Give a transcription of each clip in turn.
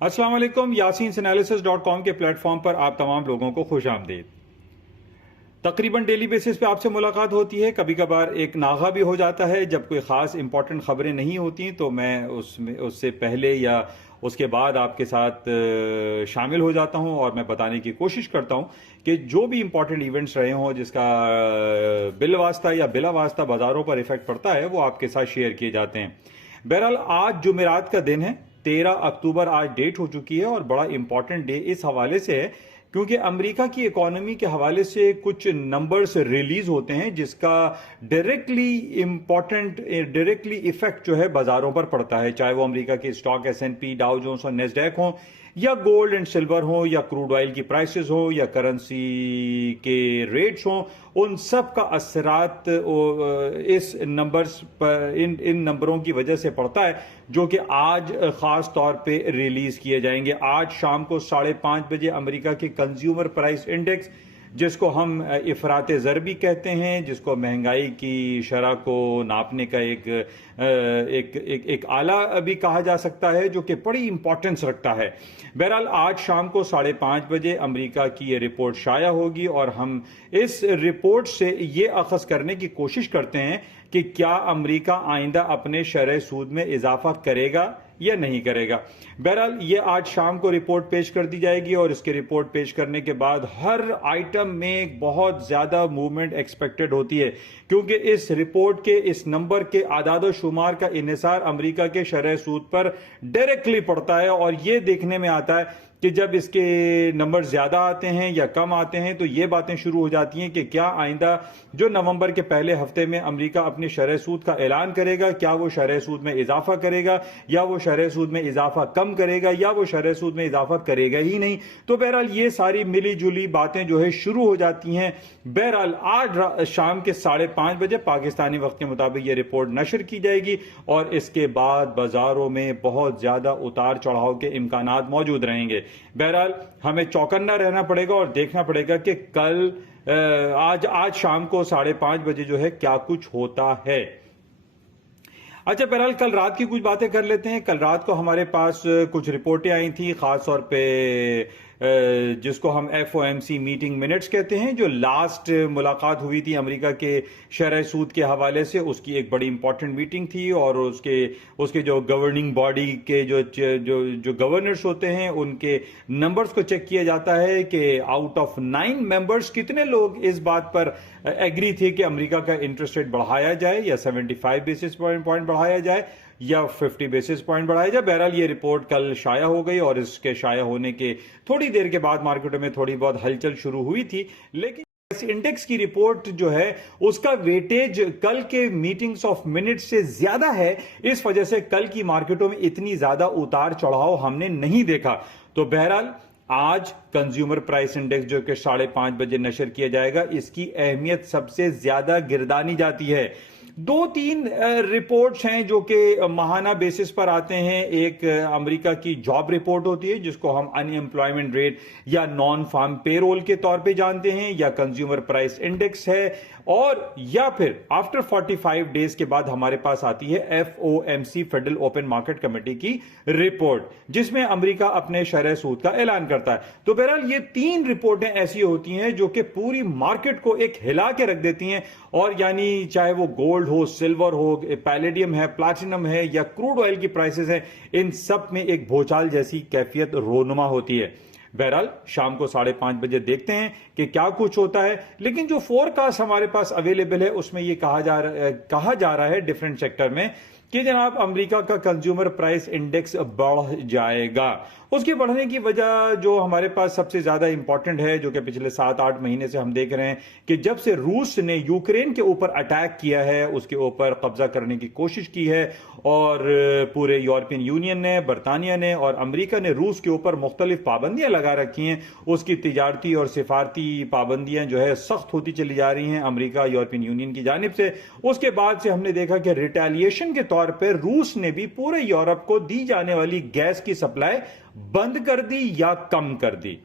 अस्सलाम वालेकुम। YasinSanalysis.com के प्लेटफॉर्म पर आप तमाम लोगों को खुश आमदीद। तकरीबन डेली बेसिस पे आपसे मुलाकात होती है। कभी कभार एक नागा भी हो जाता है जब कोई ख़ास इंपॉर्टेंट खबरें नहीं होती, तो मैं उससे पहले या उसके बाद आपके साथ शामिल हो जाता हूं और मैं बताने की कोशिश करता हूं कि जो भी इंपॉर्टेंट इवेंट्स रहे हों जिसका बिल वास्ता या बिला वास्ता बाज़ारों पर इफेक्ट पड़ता है, वो आपके साथ शेयर किए जाते हैं। बहरहाल आज जुमेरात का दिन है, 13 अक्टूबर आज डेट हो चुकी है और बड़ा इंपॉर्टेंट डे इस हवाले से है क्योंकि अमेरिका की इकोनॉमी के हवाले से कुछ नंबर्स रिलीज होते हैं जिसका डायरेक्टली इफेक्ट जो है बाजारों पर पड़ता है, चाहे वो अमेरिका के स्टॉक S&P, डाउ जोन्स और नेस्डैक हो, या गोल्ड एंड सिल्वर हो, या क्रूड ऑयल की प्राइसेस हो, या करेंसी के रेट्स हो। उन सब का असरात इस नंबर्स पर इन नंबरों की वजह से पड़ता है जो कि आज खास तौर पे रिलीज किए जाएंगे। आज शाम को 5:30 बजे अमेरिका के कंज्यूमर प्राइस इंडेक्स, जिसको हम इफरात ज़र भी कहते हैं, जिसको महंगाई की शरह को नापने का एक आला भी कहा जा सकता है, जो कि बड़ी इंपॉर्टेंस रखता है। बहरहाल आज शाम को 5:30 बजे अमेरिका की ये रिपोर्ट शाया होगी और हम इस रिपोर्ट से ये अखज़ करने की कोशिश करते हैं कि क्या अमेरिका आइंदा अपने शरह सूद में इजाफा करेगा या नहीं करेगा। बहरहाल ये आज शाम को रिपोर्ट पेश कर दी जाएगी और इसकी रिपोर्ट पेश करने के बाद हर आइटम में बहुत ज्यादा मूवमेंट एक्सपेक्टेड होती है क्योंकि इस रिपोर्ट के इस नंबर के आदाद शुमार का इन्हिसार अमेरिका के शरह सूद पर डायरेक्टली पड़ता है और ये देखने में आता है कि जब इसके नंबर ज्यादा आते हैं या कम आते हैं तो ये बातें शुरू हो जाती हैं कि क्या आइंदा जो नवंबर के पहले हफ्ते में अमेरिका अपने शरह सूद का ऐलान करेगा, क्या वो शरह सूद में इजाफा करेगा या वो शरह सूद में इजाफा कम करेगा या वो शरह सूद में इजाफा करेगा ही नहीं। तो बहरहाल ये सारी मिली जुली बातें जो है शुरू हो जाती हैं। बहरहाल आज शाम के 5:30 बजे पाकिस्तानी वक्त के मुताबिक ये रिपोर्ट नशर की जाएगी और इसके बाद बाजारों में बहुत ज्यादा उतार चढ़ाव के इम्कानात मौजूद रहेंगे। बहरहाल हमें चौकन्ना रहना पड़ेगा और देखना पड़ेगा कि कल आज शाम को 5:30 बजे जो है क्या कुछ होता है। अच्छा, बहरहाल कल रात की कुछ बातें कर लेते हैं। कल रात को हमारे पास कुछ रिपोर्टें आई थी, खास तौर पे जिसको हम FOMC मीटिंग मिनट्स कहते हैं, जो लास्ट मुलाकात हुई थी अमेरिका के शरह सूद के हवाले से, उसकी एक बड़ी इंपॉर्टेंट मीटिंग थी और उसके जो गवर्निंग बॉडी के जो गवर्नर्स होते हैं उनके नंबर्स को चेक किया जाता है कि आउट ऑफ 9 मेंबर्स कितने लोग इस बात पर एग्री थे कि अमेरिका का इंटरेस्ट रेट बढ़ाया जाए या 75 बेसिस पॉइंट बढ़ाया जाए या 50 बेसिस पॉइंट बढ़ाया जाए। बहरहाल ये रिपोर्ट कल शाया हो गई और इसके शाया होने के थोड़ी देर के बाद मार्केटों में थोड़ी बहुत हलचल शुरू हुई थी, लेकिन इंडेक्स की रिपोर्ट जो है उसका वेटेज कल के मीटिंग्स ऑफ मिनट से ज्यादा है। इस वजह से कल की मार्केटों में इतनी ज्यादा उतार चढ़ाव हमने नहीं देखा। तो बहरहाल आज कंज्यूमर प्राइस इंडेक्स जो कि 5:30 बजे नशर किया जाएगा, इसकी अहमियत सबसे ज्यादा गिरदानी जाती है। 2-3 रिपोर्ट्स हैं जो कि माहाना बेसिस पर आते हैं। एक अमेरिका की जॉब रिपोर्ट होती है जिसको हम अनएम्प्लॉयमेंट रेट या नॉन फार्म पेरोल के तौर पे जानते हैं, या कंज्यूमर प्राइस इंडेक्स है, और या फिर आफ्टर 45 डेज के बाद हमारे पास आती है FOMC federal open market committee की रिपोर्ट, जिसमें अमेरिका अपने शरह सूद का ऐलान करता है। तो बहरहाल ये 3 रिपोर्टें ऐसी होती हैं जो कि पूरी मार्केट को एक हिला के रख देती हैं, और यानी चाहे वो गोल्ड हो, सिल्वर हो, पैलेडियम है, प्लैटिनम है, या क्रूड ऑयल की प्राइसेस है, इन सब में एक भूचाल जैसी कैफियत रोनुमा होती है। बहरहाल शाम को 5:30 बजे देखते हैं कि क्या कुछ होता है, लेकिन जो फोरकास्ट हमारे पास अवेलेबल है उसमें यह कहा जा रहा है डिफरेंट सेक्टर में कि जनाब अमेरिका का कंज्यूमर प्राइस इंडेक्स बढ़ जाएगा। उसके बढ़ने की वजह जो हमारे पास सबसे ज्यादा इंपॉर्टेंट है, जो कि पिछले 7-8 महीने से हम देख रहे हैं कि जब से रूस ने यूक्रेन के ऊपर अटैक किया है, उसके ऊपर कब्जा करने की कोशिश की है, और पूरे यूरोपियन यूनियन ने, बरतानिया ने और अमेरिका ने रूस के ऊपर मुख्तलिफ पाबंदियां लगा रखी हैं। उसकी तिजारती और सिफारती पाबंदियां जो है सख्त होती चली जा रही हैं अमेरिका यूरोपियन यूनियन की जानिब से। उसके बाद से हमने देखा कि रिटेलिएशन के तौर पर रूस ने भी पूरे यूरोप को दी जाने वाली गैस की सप्लाई बंद कर दी या कम कर दी।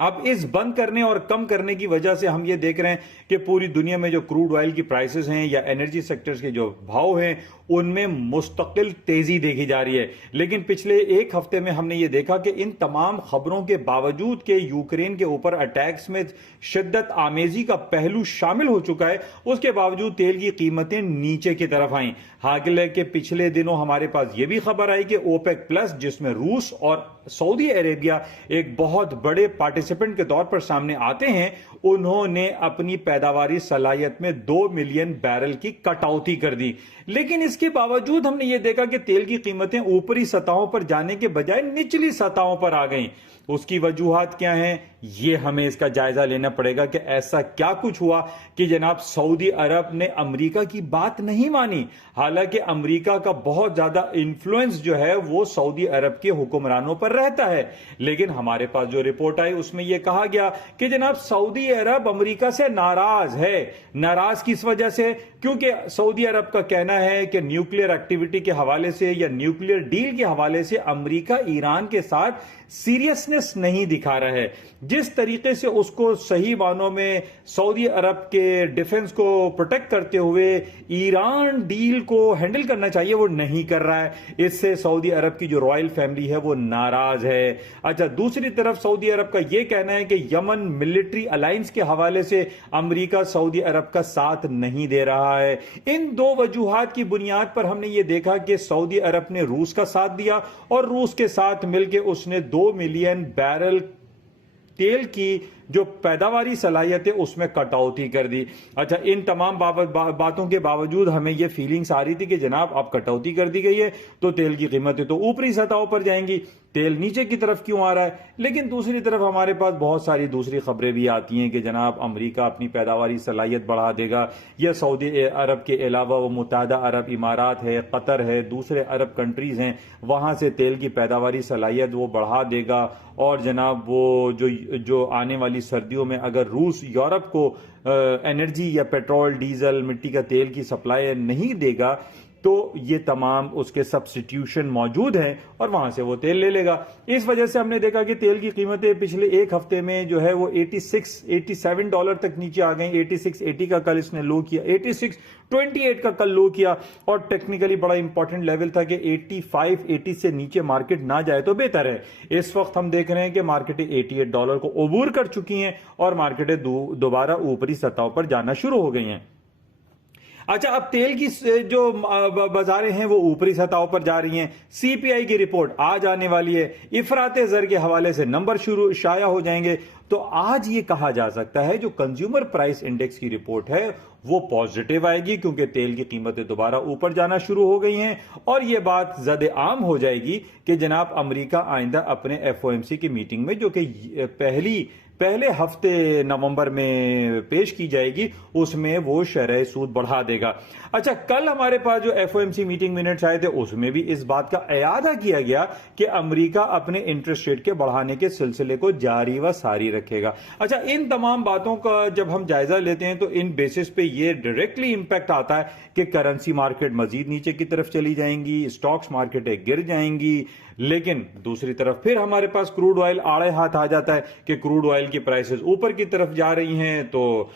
अब इस बंद करने और कम करने की वजह से हम ये देख रहे हैं कि पूरी दुनिया में जो क्रूड ऑयल की प्राइसेस हैं या एनर्जी सेक्टर्स के जो भाव हैं उनमें मुस्तकिल तेजी देखी जा रही है। लेकिन पिछले एक हफ्ते में हमने ये देखा कि इन तमाम खबरों के बावजूद कि यूक्रेन के ऊपर अटैक्स में शिद्दत आमेजी का पहलू शामिल हो चुका है, उसके बावजूद तेल की कीमतें नीचे की तरफ आई। हालांकि पिछले दिनों हमारे पास यह भी खबर आई कि ओपेक प्लस, जिसमें रूस और सऊदी अरेबिया एक बहुत बड़े पार्टिसिपेंट के तौर पर सामने आते हैं, उन्होंने अपनी पैदावारी सलाहियत में 2 मिलियन बैरल की कटौती कर दी। लेकिन इसके बावजूद हमने ये देखा कि तेल की कीमतें ऊपरी सतहों पर जाने के बजाय निचली सतहों पर आ गईं। उसकी वजूहात क्या हैं, ये हमें इसका जायजा लेना पड़ेगा कि ऐसा क्या कुछ हुआ कि जनाब सऊदी अरब ने अमेरिका की बात नहीं मानी। हालांकि अमेरिका का बहुत ज्यादा इन्फ्लुएंस जो है वो सऊदी अरब के हुक्मरानों पर रहता है, लेकिन हमारे पास जो रिपोर्ट आई उसमें यह कहा गया कि जनाब सऊदी अरब अमेरिका से नाराज है। नाराज किस वजह से? क्योंकि सऊदी अरब का कहना है कि न्यूक्लियर एक्टिविटी के हवाले से या न्यूक्लियर डील के हवाले से अमेरिका ईरान के साथ सीरियसनेस नहीं दिखा रहा है। जिस तरीके से उसको सही मानों में सऊदी अरब के डिफेंस को प्रोटेक्ट करते हुए ईरान डील को हैंडल करना चाहिए, वो नहीं कर रहा है। इससे सऊदी अरब की जो रॉयल फैमिली है वो नाराज है। अच्छा, दूसरी तरफ सऊदी अरब का यह कहना है कि यमन मिलिट्री अलायंस के हवाले से अमेरिका सऊदी अरब का साथ नहीं दे रहा है। इन दो वजूहात की बुनियाद पर हमने ये देखा कि सऊदी अरब ने रूस का साथ दिया और रूस के साथ मिलकर उसने 2 मिलियन बैरल तेल की जो पैदावारी सलाहियत है उसमें कटौती कर दी। अच्छा, इन तमाम बातों के बावजूद हमें यह फीलिंग्स आ रही थी कि जनाब अब कटौती कर दी गई है तो तेल की कीमतें तो ऊपरी सतहों पर जाएंगी, तेल नीचे की तरफ क्यों आ रहा है? लेकिन दूसरी तरफ हमारे पास बहुत सारी दूसरी खबरें भी आती हैं कि जनाब अमेरिका अपनी पैदावारी सलाहियत बढ़ा देगा, या सऊदी अरब के अलावा वो मुत्तहदा अरब इमारात है, कतर है, दूसरे अरब कंट्रीज हैं, वहां से तेल की पैदावारी सलाहियत वो बढ़ा देगा। और जनाब वो जो आने वाली सर्दियों में अगर रूस यूरोप को एनर्जी या पेट्रोल, डीजल, मिट्टी का तेल की सप्लाई नहीं देगा तो ये तमाम उसके सब्स्टिट्यूशन मौजूद हैं और वहां से वो तेल ले लेगा। इस वजह से हमने देखा कि तेल की कीमतें पिछले एक हफ्ते में जो है वो 87 डॉलर तक नीचे आ गई। 86.80 का कल इसने लो किया, 86.28 का कल लो किया, और टेक्निकली बड़ा इंपॉर्टेंट लेवल था कि 85-80 से नीचे मार्केट ना जाए तो बेहतर है। इस वक्त हम देख रहे हैं कि मार्केटें 88 डॉलर को अबूर कर चुकी हैं और मार्केटें दोबारा ऊपरी सतहों पर जाना शुरू हो गई हैं। अच्छा, अब तेल की जो बाजारें हैं वो ऊपरी सतहों पर जा रही हैं। सीपीआई की रिपोर्ट आज आने वाली है, इफराते ज़र के हवाले से नंबर शाया हो जाएंगे। तो आज ये कहा जा सकता है जो कंज्यूमर प्राइस इंडेक्स की रिपोर्ट है वो पॉजिटिव आएगी, क्योंकि तेल की कीमतें दोबारा ऊपर जाना शुरू हो गई हैं और ये बात ज़द आम हो जाएगी कि जनाब अमेरिका आइंदा अपने एफओएमसी की मीटिंग में, जो कि पहले हफ्ते नवंबर में पेश की जाएगी, उसमें वो शरह सूद बढ़ा देगा। अच्छा, कल हमारे पास जो एफओएमसी मीटिंग मिनट्स आए थे उसमें भी इस बात का इयादा किया गया कि अमेरिका अपने इंटरेस्ट रेट के बढ़ाने के सिलसिले को जारी व सारी रखेगा। अच्छा, इन तमाम बातों का जब हम जायजा लेते हैं तो इन बेसिस पे ये डायरेक्टली इंपैक्ट आता है कि करेंसी मार्केट मजीद नीचे की तरफ चली जाएंगी, स्टॉक्स मार्केटें गिर जाएंगी। लेकिन दूसरी तरफ फिर हमारे पास क्रूड ऑयल आड़े हाथ आ जाता है कि क्रूड ऑयल की प्राइसेस ऊपर की तरफ जा रही हैं, तो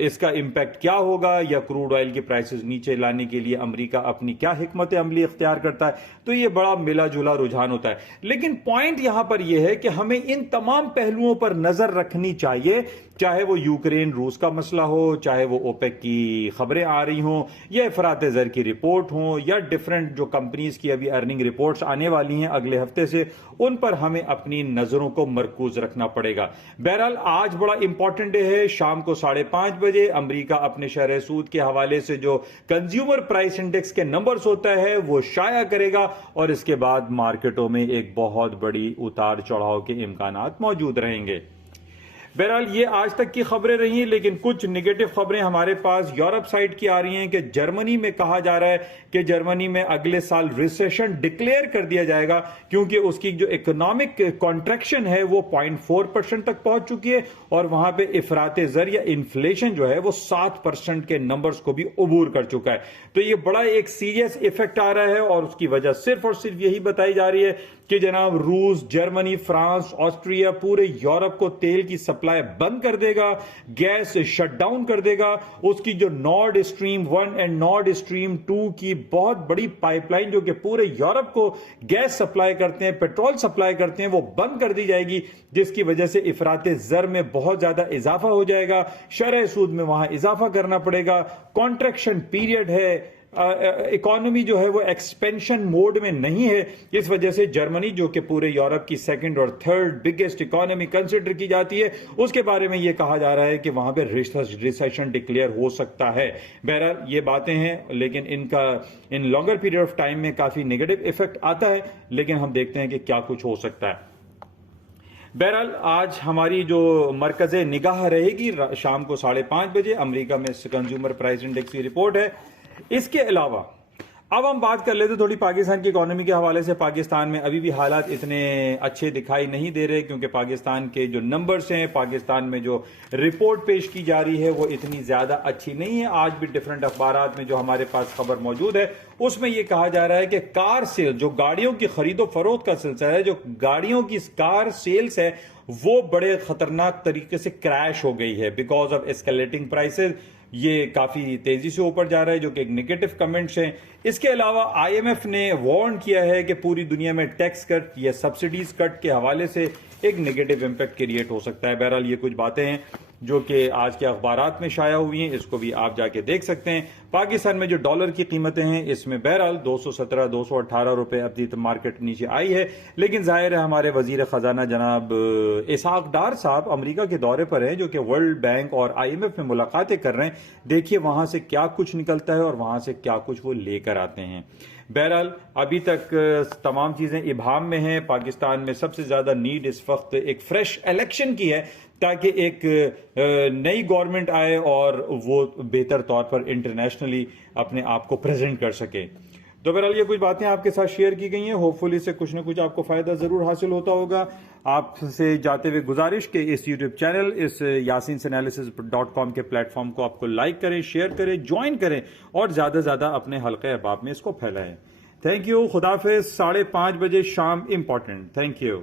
इसका इंपैक्ट क्या होगा, या क्रूड ऑयल की प्राइसेस नीचे लाने के लिए अमेरिका अपनी क्या हिकमत अमली इख्तियार करता है। तो ये बड़ा मिला जुला रुझान होता है। लेकिन पॉइंट यहां पर यह है कि हमें इन तमाम पहलुओं पर नजर रखनी चाहिए, चाहे वो यूक्रेन रूस का मसला हो, चाहे वो ओपेक की खबरें आ रही हों, या इफराते ज़र की रिपोर्ट हो, या डिफरेंट जो कंपनीज की अभी अर्निंग रिपोर्ट्स आने वाली हैं अगले हफ्ते से, उन पर हमें अपनी नजरों को मरकूज रखना पड़ेगा। बहरहाल आज बड़ा इंपॉर्टेंट डे है। शाम को 5:30 बजे अमेरिका अपने शरह सूद के हवाले से जो कंज्यूमर प्राइस इंडेक्स के नंबर्स होता है वो शाया करेगा और इसके बाद मार्केटों में एक बहुत बड़ी उतार चढ़ाव के इम्कानात मौजूद रहेंगे। बहरहाल ये आज तक की खबरें रही, लेकिन कुछ नेगेटिव खबरें हमारे पास यूरोप साइड की आ रही हैं कि जर्मनी में कहा जा रहा है कि जर्मनी में अगले साल रिसेशन डिक्लेयर कर दिया जाएगा, क्योंकि उसकी जो इकोनॉमिक कॉन्ट्रैक्शन है वो 0.4% तक पहुंच चुकी है और वहां पे इफराते ज़र या इन्फ्लेशन जो है वो 7% के नंबर्स को भी अबूर कर चुका है। तो ये बड़ा एक सीरियस इफेक्ट आ रहा है और उसकी वजह सिर्फ और सिर्फ यही बताई जा रही है कि जनाब रूस, जर्मनी, फ्रांस, ऑस्ट्रिया पूरे यूरोप को तेल की सप्लाई बंद कर देगा, गैस शटडाउन कर देगा। उसकी जो Nord stream 1 and Nord stream 2 की बहुत बड़ी पाइपलाइन जो कि पूरे यूरोप को गैस सप्लाई करते हैं, पेट्रोल सप्लाई करते हैं, वो बंद कर दी जाएगी, जिसकी वजह से इफराते ज़र में बहुत ज्यादा इजाफा हो जाएगा, शरह सूद में वहां इजाफा करना पड़ेगा, कॉन्ट्रैक्शन पीरियड है, इकोनॉमी जो है वो एक्सपेंशन मोड में नहीं है। इस वजह से जर्मनी जो कि पूरे यूरोप की सेकंड और थर्ड बिगेस्ट इकोनॉमी कंसिडर की जाती है, उसके बारे में यह कहा जा रहा है कि वहां पे रिसेशन डिक्लेयर हो सकता है। बहरहाल ये बातें हैं, लेकिन इनका इन लॉन्गर पीरियड ऑफ टाइम में काफी नेगेटिव इफेक्ट आता है, लेकिन हम देखते हैं कि क्या कुछ हो सकता है। बहरहाल आज हमारी जो मरकज़ निगाह रहेगी शाम को 5:30 बजे, अमेरिका में कंज्यूमर प्राइस इंडेक्स की रिपोर्ट है। इसके अलावा अब हम बात कर लेते थोड़ी पाकिस्तान की इकोनॉमी के हवाले से। पाकिस्तान में अभी भी हालात इतने अच्छे दिखाई नहीं दे रहे, क्योंकि पाकिस्तान के जो नंबर्स हैं, पाकिस्तान में जो रिपोर्ट पेश की जा रही है वो इतनी ज्यादा अच्छी नहीं है। आज भी डिफरेंट अखबारात में जो हमारे पास खबर मौजूद है उसमें यह कहा जा रहा है कि कार सेल, जो गाड़ियों की खरीदो फरोख्त का सिलसिला है, जो गाड़ियों की कार सेल्स है, वो बड़े खतरनाक तरीके से क्रैश हो गई है बिकॉज ऑफ एस्केलेटिंग प्राइसेस। ये काफी तेजी से ऊपर जा रहा है, जो कि एक नेगेटिव कमेंट्स हैं। इसके अलावा आईएमएफ ने वार्न किया है कि पूरी दुनिया में टैक्स कट या सब्सिडीज कट के हवाले से एक नेगेटिव इंपैक्ट क्रिएट हो सकता है। बहरहाल ये कुछ बातें हैं जो कि आज के अखबारात में शाया हुई हैं, इसको भी आप जाके देख सकते हैं। पाकिस्तान में जो डॉलर की कीमतें हैं इसमें बहरहाल 217 218 रुपए अभी मार्केट नीचे आई है, लेकिन जाहिर है हमारे वजीर खजाना जनाब इसहाक डार साहब अमेरिका के दौरे पर हैं, जो कि वर्ल्ड बैंक और आईएमएफ में मुलाकातें कर रहे हैं। देखिए वहां से क्या कुछ निकलता है और वहां से क्या कुछ वो लेकर आते हैं। बहरहाल अभी तक तमाम चीजें इबाम में हैं। पाकिस्तान में सबसे ज्यादा नीड इस वक्त एक फ्रेश इलेक्शन की है, ताकि एक नई गवर्नमेंट आए और वो बेहतर तौर पर इंटरनेशनली अपने आप को प्रेजेंट कर सके। तो बहरहाल ये कुछ बातें आपके साथ शेयर की गई हैं। होपफुली से कुछ ना कुछ आपको फायदा जरूर हासिल होता होगा। आपसे जाते हुए गुजारिश के इस यूट्यूब चैनल, इस yasinanalysis.com के प्लेटफॉर्म को आपको लाइक करें, शेयर करें, ज्वाइन करें और ज्यादा से ज्यादा अपने हल्के अहबाब में इसको फैलाएं। Thank you. खुदाफिज। 5:30 बजे शाम इंपॉर्टेंट। Thank you.